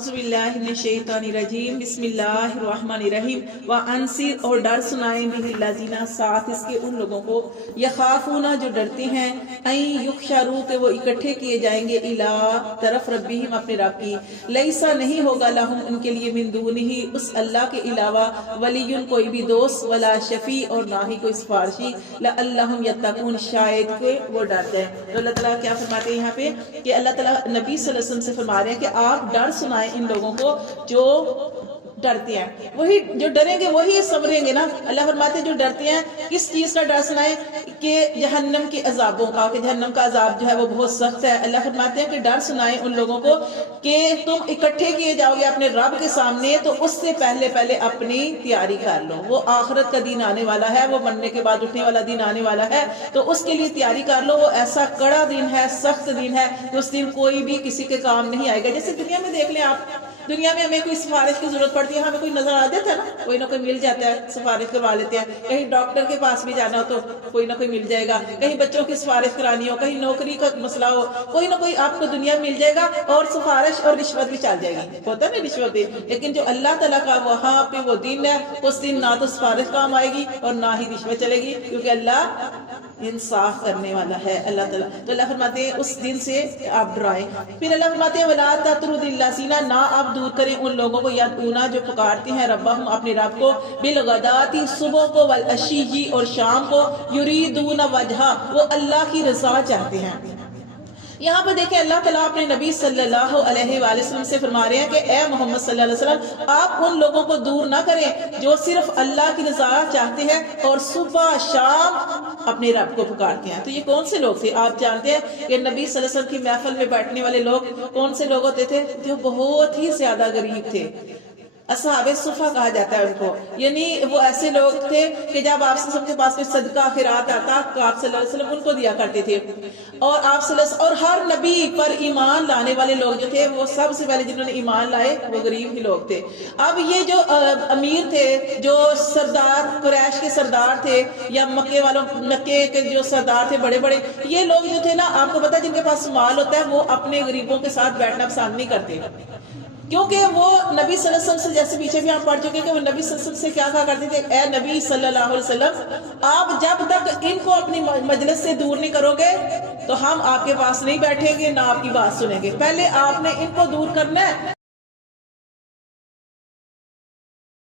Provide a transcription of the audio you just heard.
बिस्मिल्लाहिर्रहमानिर्रहीम बिस्मिल्लाहिर्रहमानिर्रहीम व अंसिर और डर सुनाए बिल्लाज़ीना साथ इसके उन लोगों को यखाफूना जो डरते हैं ऐ युहशरू के वो इकट्ठे किए जाएंगे इला तरफ रब्बिहिम अपने रब की लैसा नहीं होगा लहुम उनके लिए मिन दूनिही उस अल्लाह के अलावा वलियुन कोई भी दोस्त वला शफी और ना ही कोई सिफारिशी लअल्लहुम यत्तकून शायद के वो डर जाए। तो अल्लाह ताला क्या फरमाते हैं यहाँ पे कि अल्लाह ताला नबी सल्लल्लाहु अलैहि वसल्लम से फरमा रहे हैं कि आप डर सुनाए इन लोगों को जो डरते हैं, वही जो डरेंगे वही संभरेंगे ना। अल्लाह फरमाते हैं जो डरते हैं किस चीज का डर सुनाए कि जहन्नम के अजाबों का, कि जहन्नम का अजाब जो है वो बहुत सख्त है। अल्लाह फरमाते हैं कि डर सुनाए उन लोगों को कि तुम इकट्ठे किए जाओगे अपने रब के सामने, तो उससे पहले पहले अपनी तैयारी कर लो। वो आखिरत का दिन आने वाला है, वो मरने के बाद उठने वाला दिन आने वाला है, तो उसके लिए तैयारी कर लो। वो ऐसा कड़ा दिन है, सख्त दिन है कि उस दिन कोई भी किसी के काम नहीं आएगा। जैसे दुनिया में देख लें आप, दुनिया में हमें कोई सिफारिश की जरूरत पड़ती है, हमें कोई नजर आ जाता है ना कोई मिल जाता है, सिफारिश करवा लेते हैं। कहीं डॉक्टर के पास भी जाना हो तो कोई ना कोई मिल जाएगा, कहीं बच्चों की सिफारिश करानी हो, कहीं नौकरी का मसला हो, कोई ना कोई आपको दुनिया में मिल जाएगा। और सिफारिश और रिश्वत भी चल जाएगी, होता है ना रिश्वत भी। लेकिन जो अल्लाह ताला का वहाँ पे वो दिन है, उस दिन ना तो सिफारिश काम आएगी और ना ही रिश्वत चलेगी, क्योंकि अल्लाह इंसाफ करने वाला है अल्लाह ताला। तो अल्लाह फरमाते हैं उस दिन से आप डराएं। फिर अल्लाह फरमाते हैं वला तत्रुदिल्लासीना, ना आप दूर करें उन लोगों को यादूना जो पुकारते हैं रब्बहुम अपने रब को बिलगदाती सुबह को वल अशीजी और शाम को युरीदूना वजहा वो अल्लाह की रजा चाहते हैं। यहाँ पर देखें अल्लाह ताला अपने नबी सल्लल्लाहु अलैहि वसल्लम से फरमा रहे हैं कि ए मोहम्मद सल्लल्लाहु अलैहि वसल्लम आप उन लोगों को दूर ना करें जो सिर्फ अल्लाह की रजा चाहते हैं और सुबह शाम अपने रब को पुकारते हैं। तो ये कौन से लोग थे? आप जानते हैं कि नबी सल्लल्लाहु अलैहि वसल्लम की महफिल में बैठने वाले लोग कौन से लोग होते थे? जो बहुत ही ज्यादा गरीब थे। असहाबे सुफा कहा जाता है उनको, यानी वो ऐसे लोग थे कि जब आप सबके पास कोई सदका खिरात आता तो आप सल्लल्लाहु अलैहि वसल्लम उनको दिया करते थे। और आप और हर नबी पर ईमान लाने वाले लोग जो थे वो सबसे पहले जिन्होंने ईमान लाए वो गरीब ही लोग थे। अब ये जो अमीर थे, जो सरदार कुरैश के सरदार थे या मक्के के जो सरदार थे बड़े बड़े, ये लोग जो थे ना, आपको पता है जिनके पास माल होता है वो अपने गरीबों के साथ बैठना पसंद नहीं करते, क्योंकि वो नबी सल्लल्लाहु अलैहि वसल्लम से, जैसे पीछे भी आप पढ़ चुके हैं कि वो नबी सल्लल्लाहु अलैहि वसल्लम से क्या कहा करते थे, ए नबी सल्लल्लाहु अलैहि वसल्लम आप जब तक इनको अपनी मजलिस से दूर नहीं करोगे तो हम आपके पास नहीं बैठेंगे, ना आपकी बात सुनेंगे। पहले आपने इनको दूर करना है।